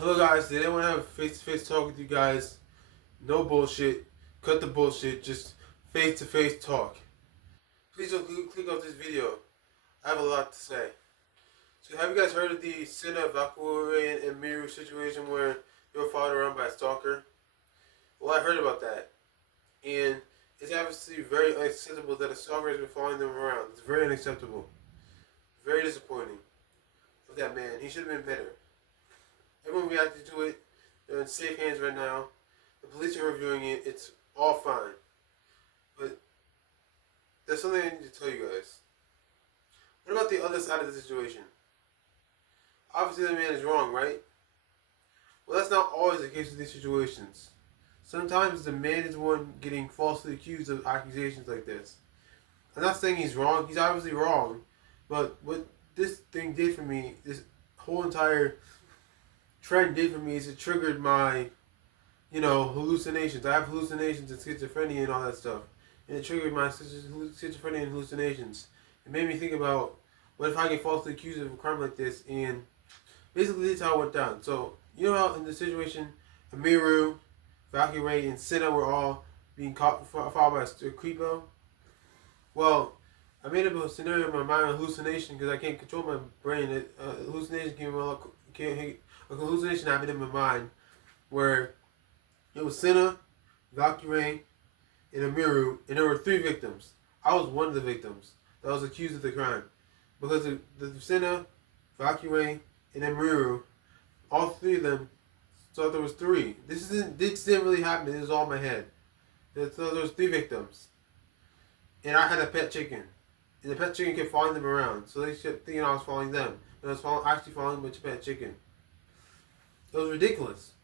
Hello guys, today I want to have a face-to-face talk with you guys. No bullshit. Cut the bullshit. Just face-to-face talk. Please don't click off this video. I have a lot to say. So have you guys heard of the Cinna, Valkyrae and Emiru situation where they were followed around by a stalker? Well, I heard about that. And it's obviously very unacceptable that a stalker has been following them around. It's very unacceptable. Very disappointing of that man. He should have been better. Everyone reacted to it. They're in safe hands right now. The police are reviewing it. It's all fine. But there's something I need to tell you guys. What about the other side of the situation? Obviously the man is wrong, right? Well, that's not always the case with these situations. Sometimes the man is the one getting falsely accused of accusations like this. I'm not saying he's wrong. He's obviously wrong. But what this thing did for me, this whole entire trend did for me, is it triggered my, hallucinations. I have hallucinations and schizophrenia and all that stuff. And it triggered my schizophrenia and hallucinations. It made me think about, what if I get falsely accused of a crime like this? And basically this is how it went down. So, you know how in the situation, Emiru, Valkyrae, and Cinna were all being followed by a creepo? Well, I made up a scenario in my mind, a hallucination, because I can't control my brain. A hallucination happened in my mind where it was Cinna, Valkyrae, and Emiru, and there were 3 victims. I was one of the victims that was accused of the crime. Because the Cinna, Valkyrae, and Emiru, all 3 of them thought there was 3. This didn't really happen. It was all in my head. So there was 3 victims. And I had a pet chicken. And the pet chicken kept following them around. So they kept thinking I was following them. And I was actually following my pet chicken. It was ridiculous.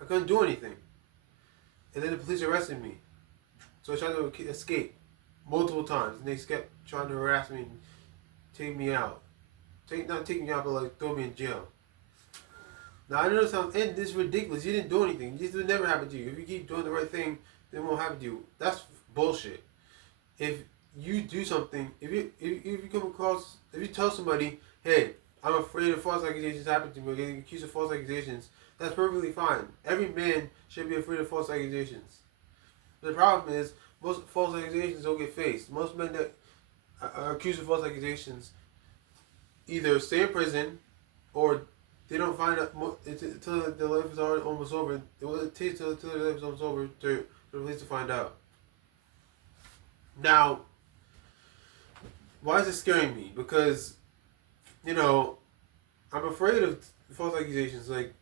I couldn't do anything. And then the police arrested me. So I tried to escape multiple times. And they kept trying to harass me and take me out. Not take me out, but like throw me in jail. Now I know this sounds, and this is ridiculous. You didn't do anything. This would never happen to you. If you keep doing the right thing, then it won't happen to you. That's bullshit. If you do something, if you come across, if you tell somebody, hey, I'm afraid of false accusations happening to me, or getting accused of false accusations, that's perfectly fine. Every man should be afraid of false accusations. The problem is, most false accusations don't get faced. Most men that are accused of false accusations either stay in prison, or they don't find out until their life is already almost over. It will take until their life is almost over for the police to find out. Now, why is it scaring me? Because, I'm afraid of false accusations. Like,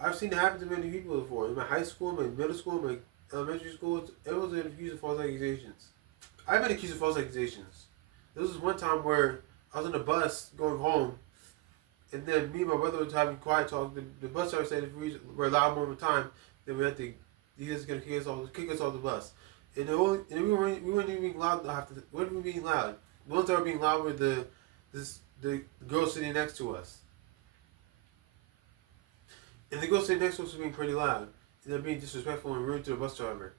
I've seen it happen to many people before. In my high school, my middle school, my elementary school, everyone's been accused of false accusations. I've been accused of false accusations. There was one time where I was on a bus going home, and then me and my brother was having quiet talk. The bus driver said if we were loud one more time, then he was going to kick us off the bus. And we weren't even being loud after. We weren't even being loud. The ones that were being loud were the girl sitting next to us. And the girl sitting next to us was being pretty loud. And they're being disrespectful and rude to the bus driver.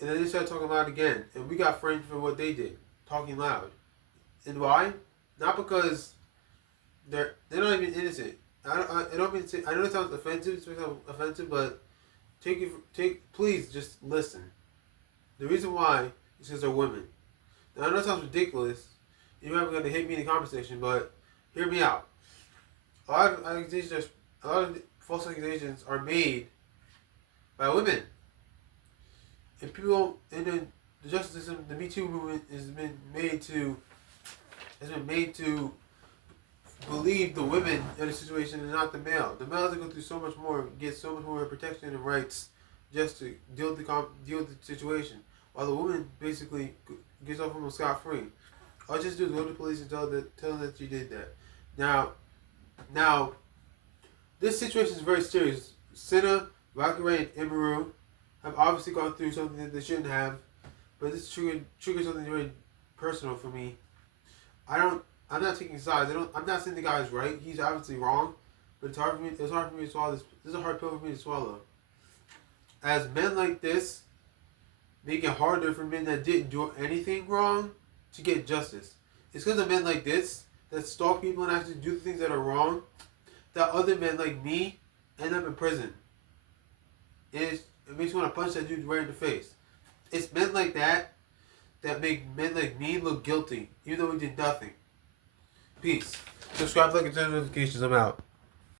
And then they started talking loud again. And we got framed for what they did, talking loud. And why? Not because they're not even innocent. I don't mean to say, I know it sounds offensive, but please just listen. The reason why is because they're women. Now I know it sounds ridiculous. You're probably going to hate me in the comment section, but hear me out. A lot of false accusations are made by women, and then the justice system, the Me Too movement has been made to believe the women in a situation and not the male. The male has to go through so much more, get so much more protection and rights just to deal with the situation, while the woman basically gets off almost scot-free. All you just do is go to the police and tell them that you did that. Now, this situation is very serious. Cinna, Valkyrae, and Emiru have obviously gone through something that they shouldn't have, but this triggered something very personal for me. I'm not taking sides. I'm not saying the guy is right. He's obviously wrong, but it's hard for me to swallow this. This is a hard pill for me to swallow. As men like this make it harder for men that didn't do anything wrong to get justice. It's because of men like this that stalk people and actually do things that are wrong, that other men like me end up in prison. It makes you want to punch that dude right in the face. It's men like that make men like me look guilty, even though we did nothing. Peace. Subscribe, like, and turn notifications. I'm out.